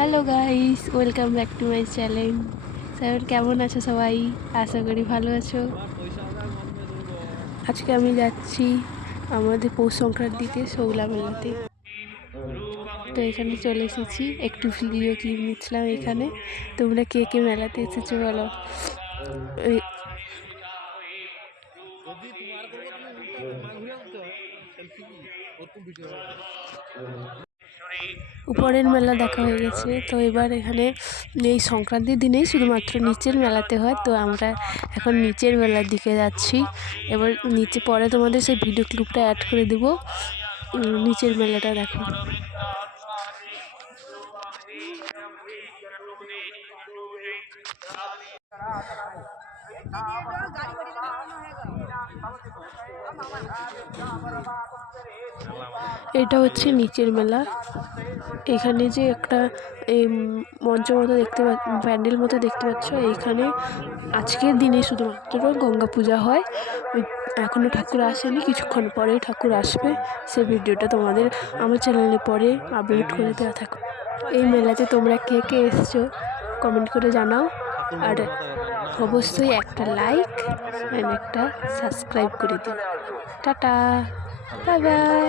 Hello guys, welcome back to my channel. Sir কেমন আছো সবাই? আশা করি ভালো আছো। আজকে আমি যাচ্ছি আমাদের পৌষ সংক্রান্তিতে শৌলা মেলাতে। তো এখানে চলে এসেছি, একটু ভিডিও ক্লিপ নিচ্ছিলাম এখানে। তোমরা কে কে মেলাতে এসেছো বলো। উপরের মেলা দেখা হয়ে গেছে, তো এবার এখানে এই সংক্রান্তির দিনেই শুধুমাত্র নিচের মেলাতে হয়। তো আমরা এখন নিচের মেলার দিকে যাচ্ছি। এবার নিচে পরে তোমাদের সেই ভিডিও ক্লিপটা অ্যাড করে দেবো। নিচের মেলাটা দেখো। এটা হচ্ছে নিচের মেলা। এখানে যে একটা এই মঞ্চ মতো দেখতে প্যান্ডেল মতো দেখতে পাচ্ছ, এইখানে আজকের দিনে শুধুমাত্র গঙ্গা পূজা হয়। এখনও ঠাকুর আসেনি, কিছুক্ষণ পরেই ঠাকুর আসবে। সেই ভিডিওটা তোমাদের আমার চ্যানেলে পরে আপলোড করে দেওয়া থাকবে। এই মেলাতে তোমরা কে কে এসছো কমেন্ট করে জানাও, আর অবশ্যই একটা লাইক অ্যান্ড একটা সাবস্ক্রাইব করে দিও। Tata, bye bye.